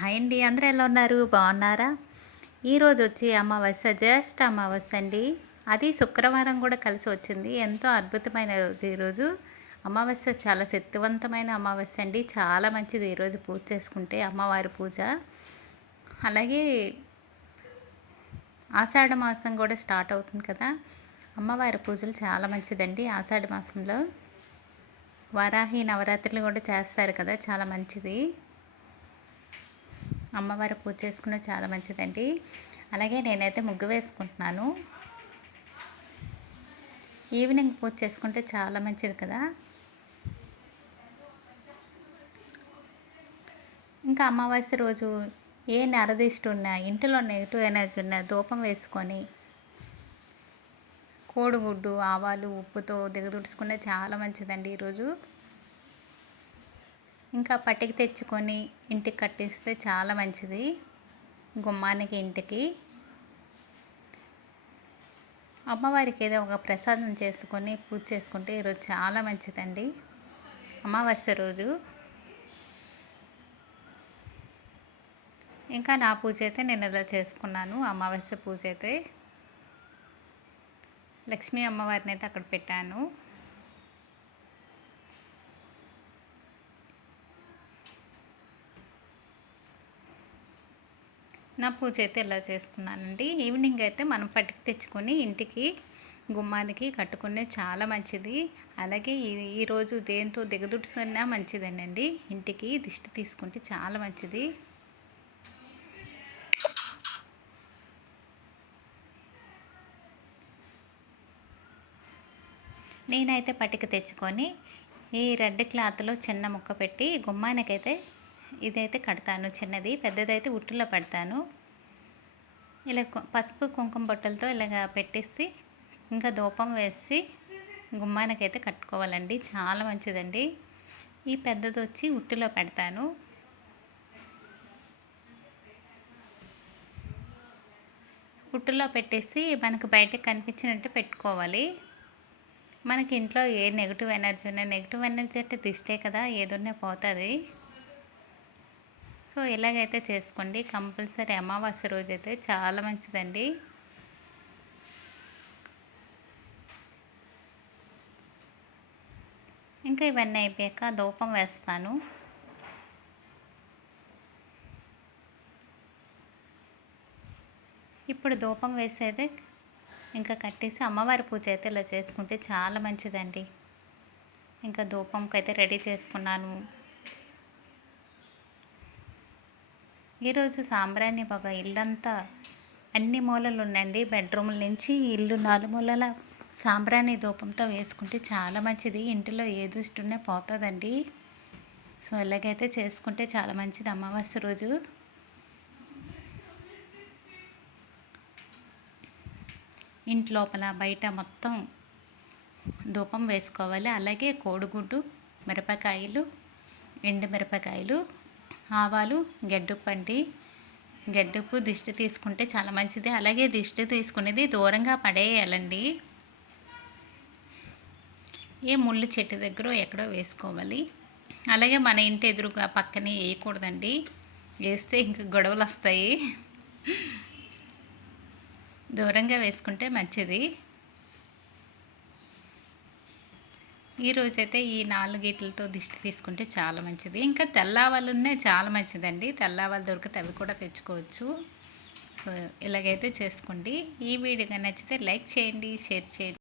Hi అండి అందరూ ఎలా ఉన్నారు? బాగున్నారా? ఈరోజు వచ్చి అమావాస్య జస్ట్ అమావాస్య అండి. అది శుక్రవారం కూడా కలిసి వచ్చింది. ఎంతో అద్భుతమైన రోజు ఈరోజు అమావాస్య చాలా శక్తివంతమైన అమావాస్య అండి. చాలా మంచిది ఈరోజు పూజ చేసుకుంటే అమ్మవారి పూజ. అలాగే ఆషాఢ మాసం కూడా స్టార్ట్ అవుతుంది కదా. అమ్మవారి పూజలు చాలా మంచిదండి ఆషాఢ మాసంలో. వారాహి నవరాత్రులు కూడా చేస్తారు కదా చాలా మంచిది. అమ్మవారి పూజ చేసుకున్న చాలా మంచిదండి. అలాగే నేనైతే ముగ్గు వేసుకుంటున్నాను. ఈవినింగ్ పూజ చేసుకుంటే చాలా మంచిది కదా. ఇంకా అమావాస్య రోజు ఏ నరదిష్టి ఉన్నా ఇంటిలో నెగిటివ్ ఎనర్జీ ఉన్నా ధూపం వేసుకొని కోడిగుడ్డు ఆవాలు ఉప్పుతో దిగదుడుచుకుంటే చాలా మంచిదండి ఈరోజు. ఇంకా పట్టికి తెచ్చుకొని ఇంటికి కట్టిస్తే చాలా మంచిది. గుమ్మానికి ఇంటికి. అమ్మవారికి ఏదో ఒక ప్రసాదం చేసుకొని పూజ చేసుకుంటే ఈరోజు చాలా మంచిదండి. అమావాస్య రోజు. ఇంకా నా పూజ అయితే నేను ఇలా చేసుకున్నాను. అమావాస్య పూజ అయితే. లక్ష్మీ అమ్మవారిని అయితే అక్కడ పెట్టాను. నా పూజ అయితే ఇలా చేసుకున్నానండి? ఈవినింగ్ అయితే మనం పట్టుకు తెచ్చుకొని ఇంటికి గుమ్మానికి కట్టుకునే చాలా మంచిది. అలాగే ఈరోజు దేంతో దిగదుడుసున్నా మంచిదేనండి. ఇంటికి దిష్టి తీసుకుంటే చాలా మంచిది. నేనైతే పట్టిక తెచ్చుకొని ఈ రెడ్ క్లాత్లో చిన్న ముక్క పెట్టి గుమ్మానికైతే ఇదైతే కడతాను చిన్నది పెద్దదైతే ఉట్టులో పెడతాను. ఇలా పసుపు కుంకుమ బొట్టలతో ఇలాగ పెట్టేసి ఇంకా దూపం వేసి గుమ్మానికైతే కట్టుకోవాలండి. చాలా మంచిదండి. ఈ పెద్దది వచ్చి ఉట్టులో పెడతాను. ఉట్టులో పెట్టేసి మనకు బయటకు కనిపించినట్టు పెట్టుకోవాలి. మనకి ఇంట్లో ఏ నెగిటివ్ ఎనర్జీ ఉన్నా నెగిటివ్ ఎనర్జీ అంటే దిష్టే కదా ఏదున్నా పోతుంది. సో ఇలాగైతే చేసుకోండి కంపల్సరీ అమావాస్య రోజు అయితే చాలా మంచిదండి. ఇంకా ఇవన్నీ అయిపోయాక ధూపం వేస్తాను. ఇప్పుడు ధూపం వేసేది ఇంకా కట్టేసి అమ్మవారి పూజ అయితే ఇలా చేసుకుంటే చాలా మంచిదండి. ఇంకా ధూపంకి అయితే రెడీ చేసుకున్నాను. ఈరోజు సాంబ్రాణి పొగ ఇల్లంతా అన్ని మూలలు ఉన్నాయండి బెడ్రూమ్ల నుంచి ఇల్లు నాలుమూలల సాంబ్రాణి ధూపంతో వేసుకుంటే చాలా మంచిది. ఇంటిలో ఏ దృష్టి ఉన్నా పోతుందండి. సో ఇలాగైతే చేసుకుంటే చాలా మంచిది అమావాస్య రోజు. ఇంటి లోపల బయట మొత్తం ధూపం వేసుకోవాలి. అలాగే కోడిగుడ్డు మిరపకాయలు ఎండు మిరపకాయలు ఆవాలు గెడ్డుప్పు అండి గెడ్డుప్పు దిష్టి తీసుకుంటే చాలా మంచిది. అలాగే దిష్టి తీసుకునేది దూరంగా పడేయాలండి. ఏ ముళ్ళు చెట్టు దగ్గర ఎక్కడో వేసుకోవాలి. అలాగే మన ఇంటి ఎదురుగా పక్కనే వేయకూడదండి. వేస్తే ఇంక గొడవలు వస్తాయి దూరంగా వేసుకుంటే మంచిది. ఈ రోజైతే ఈ నాలుగిట్లతో దిష్టి తీసుకుంటే చాలా మంచిది. ఇంకా తెల్లవాళ్ళు ఉన్నాయి చాలా మంచిదండి. తెల్లవాళ్ళు దొరికితే అవి కూడా తెచ్చుకోవచ్చు. సో ఇలాగైతే చేసుకోండి. ఈ వీడియో నచ్చితే లైక్ చేయండి షేర్ చేయండి.